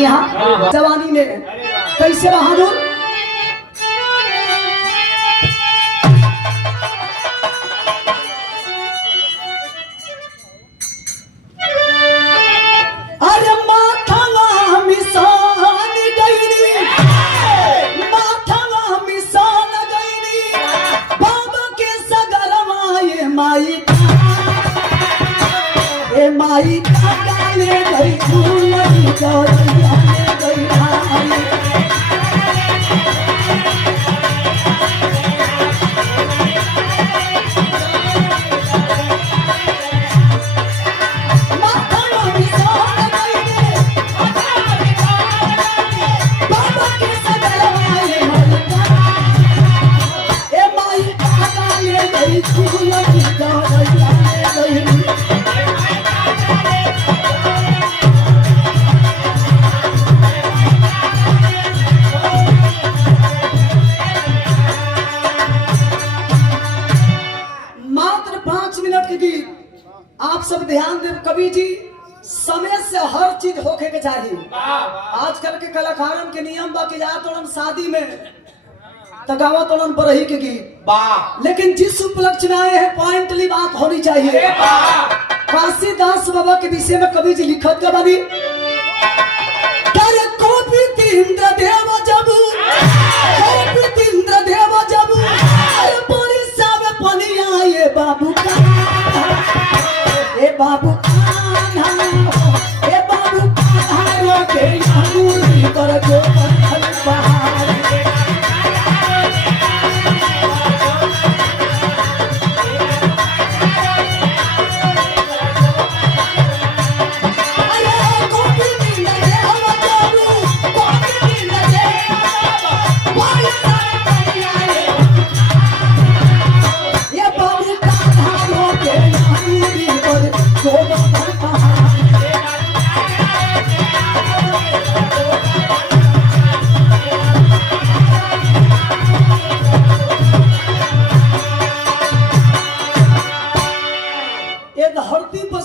यहाँ जवानी में कैसे बहादुर माई काले गई फूल गौरिया ले गई भाई आप सब ध्यान दें। कवि जी समय से हर चीज होके के चाहिए। आजकल के कलाकारन के नियम बा कि जात तोड़न शादी में तगावा तोड़न बरही के गीत, लेकिन जिस उपलक्ष्य में आए हैं पॉइंटली बात होनी चाहिए। काशीदास बाबा के विषय में कवि जी लिखत का बनी इंद्र देव जब इंद्र देव जब पनिया ये बाबू का ए बाबू ए बाबू के अंगूरी पर जो पहाड़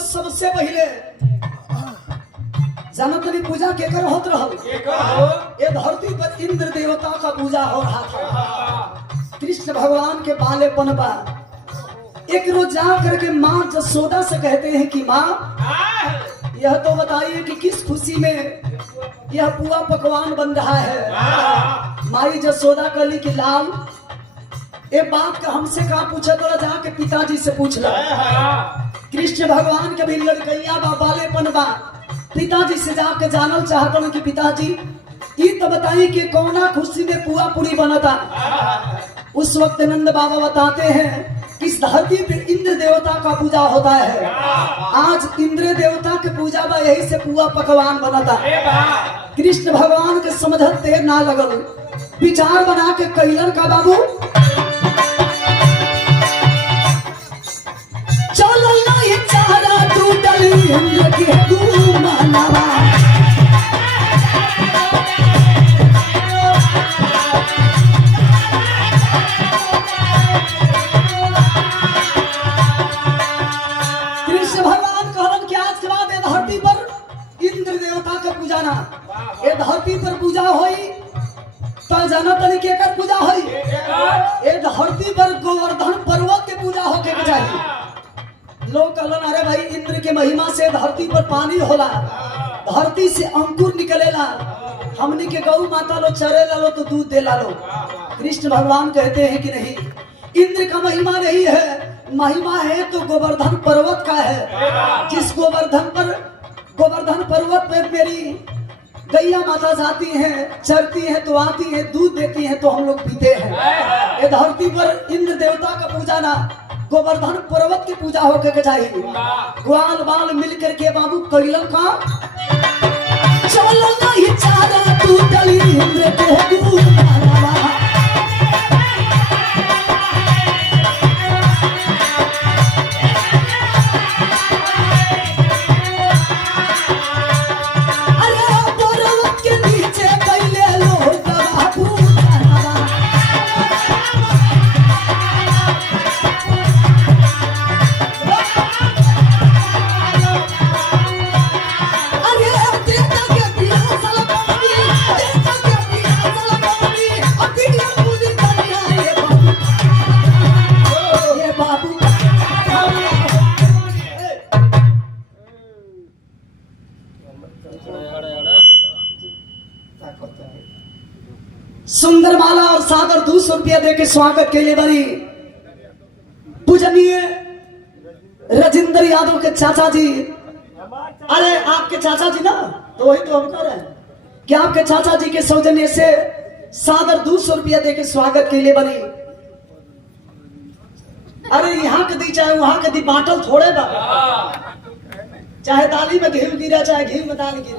सबसे पहले जनतनी पूजा केकर होत रहल। ये धरती पर इंद्र देवता का पूजा हो रहा था। कृष्ण भगवान के बालेपन बा। एक रोज जा करके माँ जसोदा से कहते हैं कि माँ यह तो बताइए कि किस खुशी में यह पुआ पकवान बन रहा है। माई जसोदा कहली कि लाल ये बात का हमसे कहा पूछा तो जाके पिताजी से पूछ लो। कृष्ण भगवान के भी लड़कैया बा बालेपन बा। पिताजी से जाके जानल चाहता हूँ कि पिताजी ये तो बताइए कि कौना खुशी में पुआ पूरी बनता। उस वक्त नंद बाबा बताते हैं कि इस धरती पे इंद्र देवता का पूजा होता है। आज इंद्र देवता के पूजा बा, यही से पुआ पकवान बनता। कृष्ण भगवान के समझत देर ना लगल, विचार बना के कैलन का बाबू चारा टूटल इंद्र के गुमानवा। कृष्ण भगवान कहलन कि आज के बाद ये धरती पर इंद्र देवता के पूजा ना, ये धरती पर पूजा होई तो जाना तरीके का पूजा होई। ये धरती पर गोवर्धन पर्वत के पूजा होके के चाहिए। लोग कहलन अरे भाई इंद्र के महिमा से धरती पर पानी होला, धरती से अंकुर निकलेला, हमनी के गौ माता लो चरे ला लो तो दूध दे ला लो। कृष्ण भगवान कहते हैं कि नहीं, इंद्र का महिमा नहीं है, महिमा है तो गोवर्धन पर्वत का है। जिस गोवर्धन पर्वत पर मेरी गैया माता जाती हैं, चरती हैं तो आती हैं, दूध देती हैं तो हम लोग पीते हैं। ये धरती पर इंद्र देवता का पूजा ना, गोवर्धन पर्वत की पूजा होके के चाहिए। ग्वाल बाल मिलकर के बाबू कैलन का चलो नहीं चारा तू डली इंद्र के गुमानवा। अरे पर्वत के नीचे कैले लो बाबू सुंदर माला और सागर 200 रुपया दे के स्वागत के लिए बनी पूजनीय राजेंद्र यादव के चाचा जी। अरे आपके चाचा जी ना, तो वही तो हम कह रहे हैं कि आपके चाचा जी के सौजन्य से सागर 200 रुपया दे के स्वागत के लिए बनी। अरे यहाँ के दी चाहे वहां के दी, बांटल थोड़े बा, चाहे दाली में घी गिरा चाहे घी में दाल गिरे,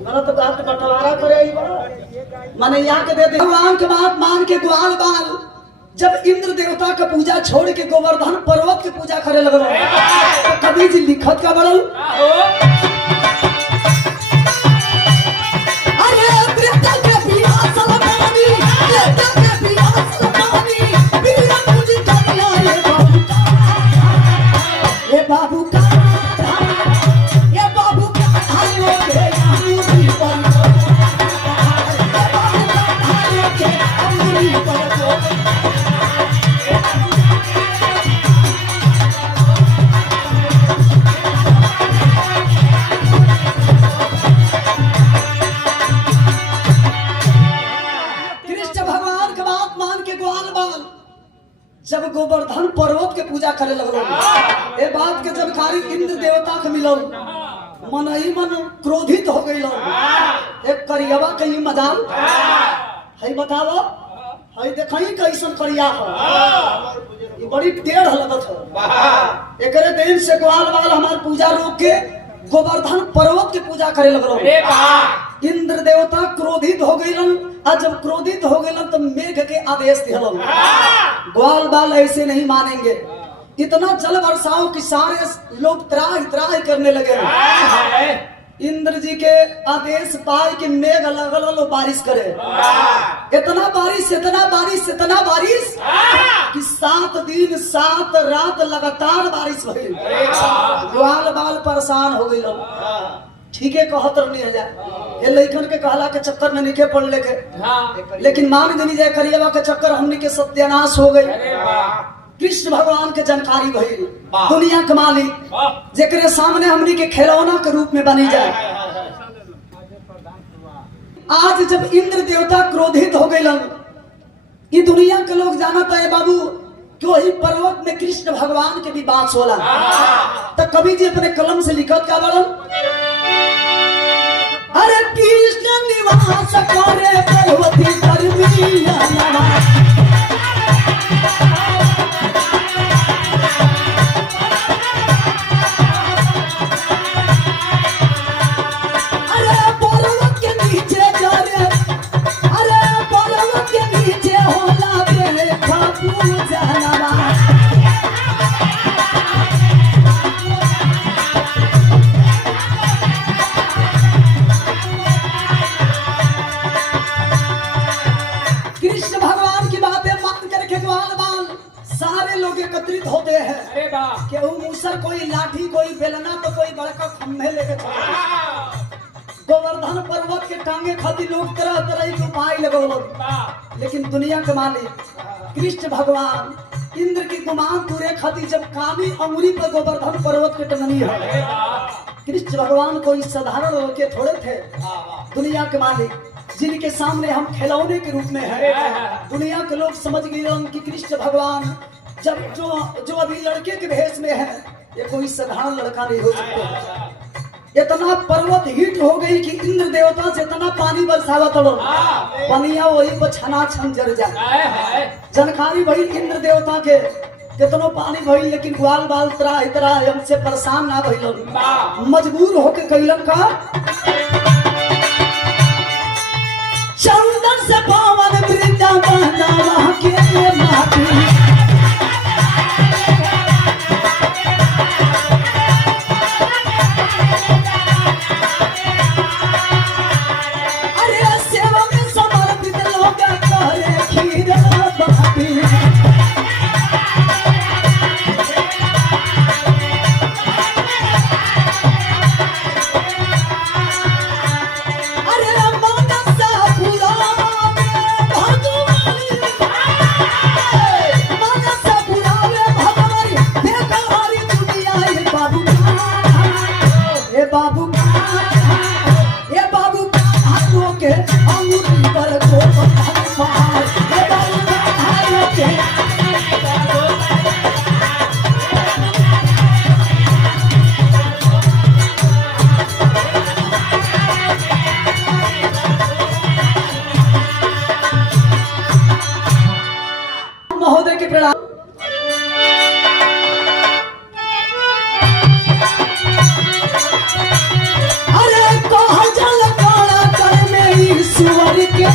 मैंने तो बात बंटवारा करे माने यहाँ के दे दे। भगवान के बात मान के ग्वाल बाल जब इंद्र देवता का पूजा छोड़ के गोवर्धन पर्वत की पूजा करे लगल, तो कभी जी लिखत का बढ़ल, बाबू का ये बाबू का भाइयों के अंगूरी पर भाइयों के अंगूरी पर कृष्ण भगवान के बात मान के ग्वाल बाल जब गोवर्धन पर्वत के पूजा करे लगलो, ए बात के जानकारी इंद्र देवता के मिलो, मन ही मन क्रोधित हो गई। एक करियवा कहीं मजाल है, बताओ है देखई कैसन करिया हो, ये बड़ी टेढ़ लगत हो। एकरे दिन से ग्वाल बाल हमार पूजा रोक के गोवर्धन पर्वत की पूजा करे लगलो। इंद्र देवता क्रोधित हो गई, और जब क्रोधित हो गए तो मेघ के आदेश दिलन, ग्वाल बाल ऐसे नहीं मानेंगे। इतना जल बरसाओ कि सारे लोग त्राही त्राही करने लगे। इंद्र जी के आदेश पाए कि मेघ लगल बारिश करे। इतना बारिश इतना बारिश इतना बारिश कि 7 दिन 7 रात लगातार बारिश भइल। ग्वाल बाल परेशान हो गई। ठीक है कहत नहीं है ये लइकन के कहला के चक्कर में निके पड़ लेके, लेकिन मान गनी जाए करियवा के चक्कर हमनी के सत्यानाश हो गई। कृष्ण भगवान के जानकारी भइल, दुनिया के मालिक जेकरे सामने हमनी के खिलौना के रूप में बनी जाए। आज जब इंद्र देवता क्रोधित हो गए, ये दुनिया के लोग जानता है बाबू क्यों ही पर्वत में कृष्ण भगवान के भी बात होला। तो कवि जी अपने कलम से लिखत का बड़न, अरे कृष्ण निवास करे पर्वती कर्मिया नवास, अरे पर्वत के नीचे जाने, अरे पर्वत के नीचे होला तेरे खापू जानवा। एकत्रित होते हैं, केहू मूसर, कोई लाठी, कोई बेलना, तो कोई बड़का खम्भे लेके गोवर्धन पर्वत के टांगे खातिर लोग तरह तरह के उपाय लगौलन। लेकिन दुनिया के मालिक कृष्ण भगवान इंद्र की गुमान पूरे खातिर जब कामी अंगुली पर गोवर्धन पर्वत के टंगनी है। कृष्ण भगवान कोई साधारण लोग के थोड़े थे। दुनिया के मालिक जिनके सामने हम खिलौने के रूप में है, दुनिया के लोग समझ गए कि कृष्ण भगवान जब जो अभी लड़के के भेष में है, ये कोई साधारण लड़का नहीं हो सकते। इतना पर्वत हिट हो गई कि इंद्र देवता से इतना पानी बरसावत पनिया वही पर छना छन जर जाए। जानकारी भई इंद्र देवता के कितनो पानी भई, लेकिन ग्वाल बाल तरा इतरा हमसे परेशान ना भइलन, मजबूर होके कइलन का चंदन से पावन वृंदावन वहां के माटी। बाबू ये बाबू के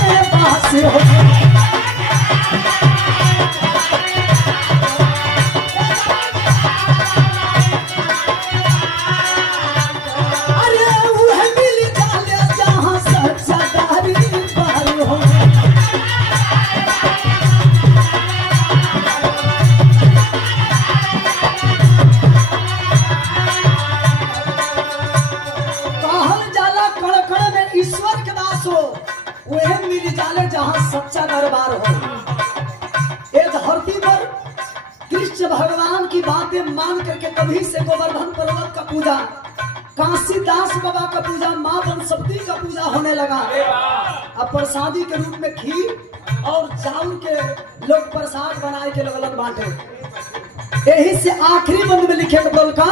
में बास हो। अरे वह मिल जाले जहाँ सच्चा दरबार हो। कहल जाला कण कण में ईश्वर के दास हो, वह मिल जाले जहाँ सच्चा दरबार हो। ये धरती पर कृष्ण भगवान की बातें मान करके तभी से गोवर्धन पर्वत का पूजा, काशीदास बाबा का पूजा, माँ बनसप्ती का पूजा होने लगा। अब प्रसादी के रूप में खीर और चावल के लोग प्रसाद बनाए के लगन बांटे। यही से आखिरी बंद में लिखे बोल का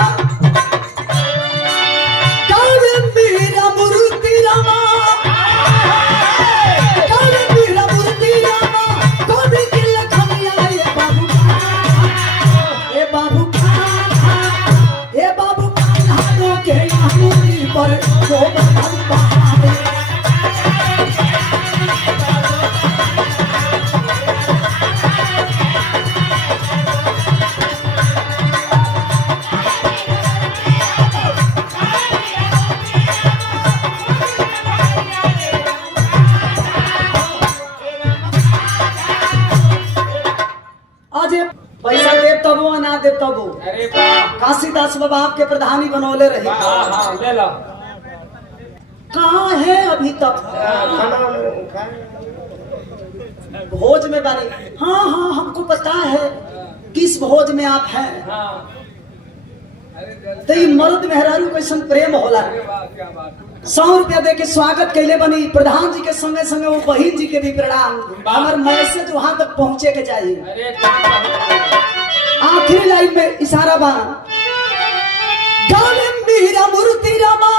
मेरा मूर्ति रामा, मेरा मूर्ति रामा, कभी के लखनिया ये बाबू, ए बाबू, ए बाबू कान्हा के आंगुली पर गोवर्धन पहाड़। आज ये पैसा देव तबो ना देव तबो, अरे वाह, काशीदास बाबा आपके प्रधानी बनौले रहे। हाँ हाँ ले लो। कहाँ है अभी तक? भोज में बने। हाँ हाँ हमको पता है किस भोज में आप हैं। हाँ तो ये मर्द मेहरारू कैसन प्रेम होला। अरे वाह क्या बात। 100 रुपया दे के स्वागत कैले बनी। प्रधान जी के संगे संगे वो बहिन जी के भी प्रणाम। हमारे मैसेज वहां तक पहुंचे के चाहिए। अरे क्या आखिरी लाइन में इशारा बा, गाने मेरा मूर्ति रामा,